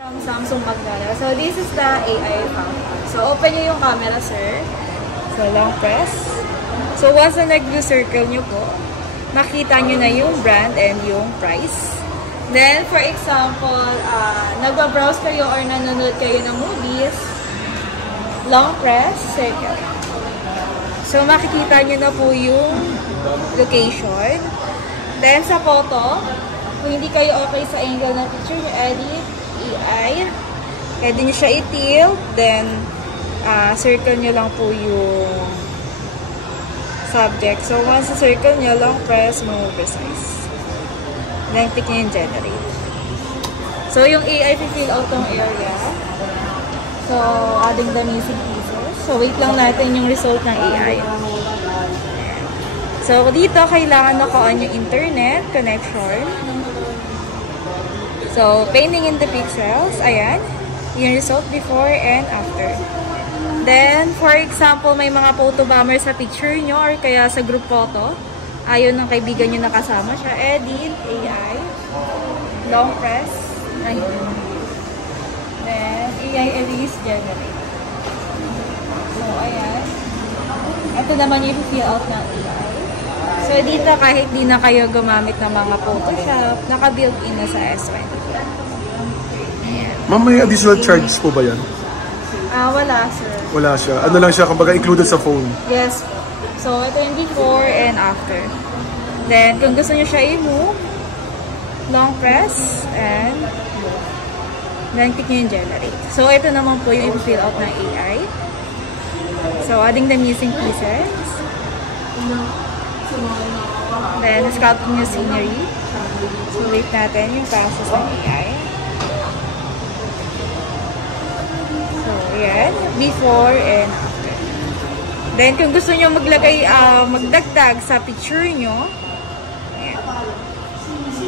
From Samsung Magdala. So, this is the AI camera. So, open nyo yung camera, sir. So, long press. So, once na nag-blue circle nyo po, makita nyo na yung brand and yung price. Then, for example, nagbabrowse kayo or nanonood kayo ng movies, long press, circle. So, makikita nyo na po yung location. Then, sa photo, kung hindi kayo okay sa angle ng picture nyo, edit, AI. Pwede nyo siya i-tilt. Then, circle nyo lang po yung subject. So, once circle nyo, long press, move resize. Then, click nyo yung generate. So, yung AI fill out tong area. So, adding the missing pieces. So, wait lang natin yung result ng AI. So, dito, kailangan na-on yung internet connection. So, painting in the pixels, ayan, yung result before and after. Then, for example, may mga photo bomber sa picture nyo or kaya sa group photo, ayaw ng kaibigan nyo nakasama siya, edit, AI, long press, ayun. Then, AI erase, generate. So, ayan. Ito naman yung fill out ng AI. So, dito kahit di na kayo gumamit ng mga Photoshop, naka-built-in na sa S20. Ma'am, may additional charge po ba yan? Wala, sir. Wala siya. Ano lang siya, kumbaga included sa phone? Yes. So, ito yung before and after. Then, kung gusto nyo siya i-move, long press, and then click nyo yung generate. So, ito naman po yung i-fill out ng AI. So, adding the missing pieces. Then, sculpting yung scenery. So, wait natin yung process ng AI. So, ayan. Before and after. Then, kung gusto nyo maglagay, magdagdag sa picture nyo, ayan.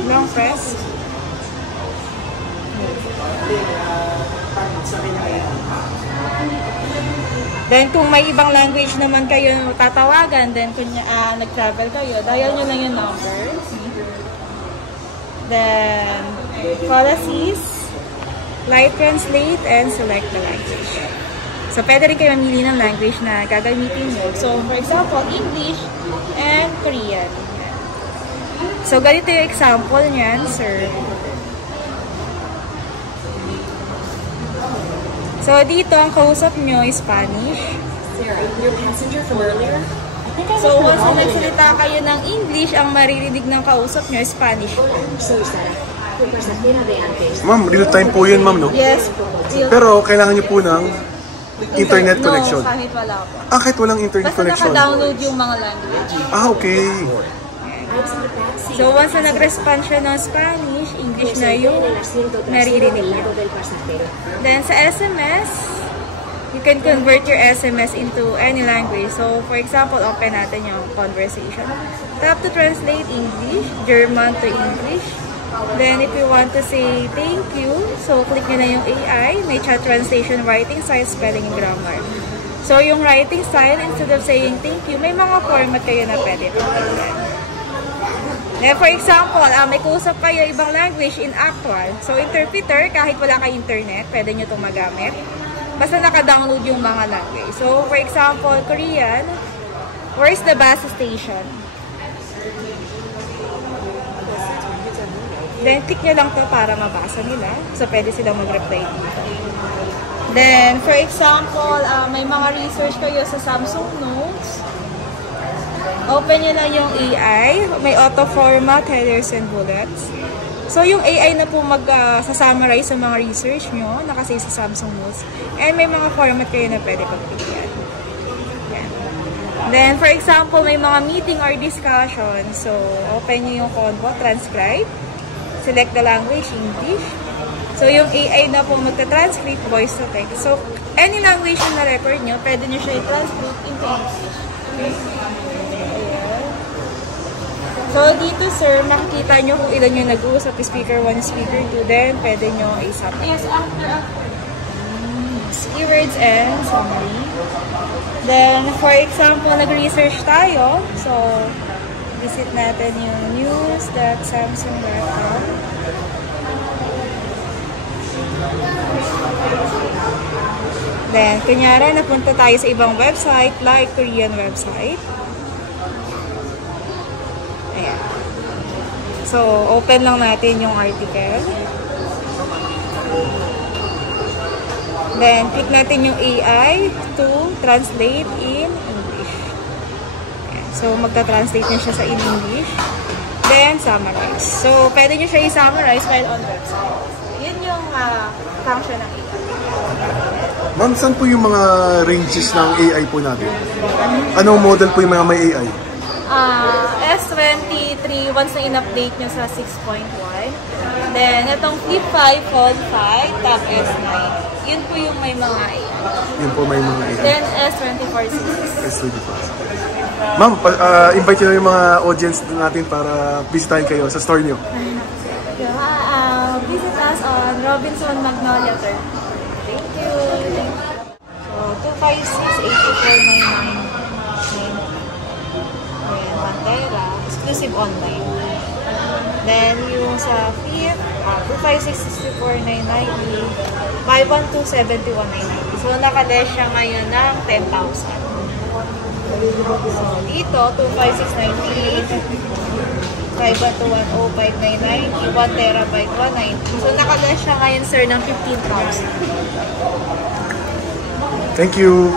Long press. Then, kung may ibang language naman kayo tatawagan, then kung nag-travel kayo, dial nyo lang yung numbers. Then, policies, light translate, and select the language. So, pwede rin kayo mamili ng language na gagamitin nyo. So, for example, English and Korean. So, ganito yung example niyan, sir. So, dito, ang kausap nyo is Spanish. Sarah, your passenger from earlier? So, once na nagsalita kayo ng English, ang maririnig ng kausap nyo is Spanish. Soy Sarah, tu pasajera de antes. Ma'am, real time po yun, ma'am, no? Yes. Pero, kailangan nyo po ng internet connection. No, kahit wala po. Kahit walang internet Basta connection? Basta naka-download yung mga language. Okay. So, once na nag-respond siya ng Spanish, English na yung naririnig niya. Then, sa SMS, you can convert your SMS into any language. So, for example, open natin yung conversation. Tap to translate English, German to English. Then, if you want to say thank you, so click nyo na yung AI. May chat translation, writing style, spelling, and grammar. So, yung writing style, instead of saying thank you, may mga format kayo na pwede pagkakulan. Then, for example, may kausap kayo ibang language in actual. So, interpreter, kahit wala kayo internet, pwede nyo itong magamit. Basta naka-download yung mga language. So, for example, Korean, where is the bus station? Then, click nyo lang to para mabasa nila. So, pwede silang mag-reply dito. Then, for example, may mga research kayo sa Samsung Notes. Open nyo na yung AI. May auto-format, headers, and bullets. So, yung AI na po mag-summarize sa mga research nyo, nakasave sa Samsung Notes. And may mga format kayo na pwede pagpilian. Then, for example, may mga meeting or discussion. So, open nyo yung Convo, transcribe. Select the language, English. So, yung AI na po magta-transcript, voice to text. So, any language na record nyo, pwede nyo siya i-transcript into English. So, dito, sir, makikita nyo kung ilan yung nag-uusap. Speaker 1, speaker 2. Then, pwede nyo i-submit. Yes, after. Keywords and summary. Then, for example, nag-research tayo. So, visit natin yung news.samsung.com. Then, kunyari, napunta tayo sa ibang website, like Korean website. Ayan. So, open lang natin yung article. Then, click natin yung AI to translate in English. Ayan. So, magta-translate na siya sa in English. Then, summarize. So, pwede nyo siya i-summarize while on website. Yun yung function ng AI. Ma'am, saan po yung mga ranges ng AI po natin? Anong model po yung mga may AI? S23, once na in-update nyo sa 6.1. Then, itong Flip 5, Fold 5, Tab S9. Yun po yung may mga AI. Yun po may mga AI. Then, S24 series. S24. Ma'am, invite nyo yung mga audience natin para visitahin kayo sa store nyo. Visit us on Robinson Magnolia Term. Thank you. So, 256-8499. Then, Pantera. Exclusive online. Then, yung sa Flip, 256-64,990. 512-71,990. So, nakades siya ngayon ng 10,000. So, dito, 25698, 512-105,990, 1 terabyte, 190. So, nakadash siya ngayon, sir, ng 15,000. Thank you.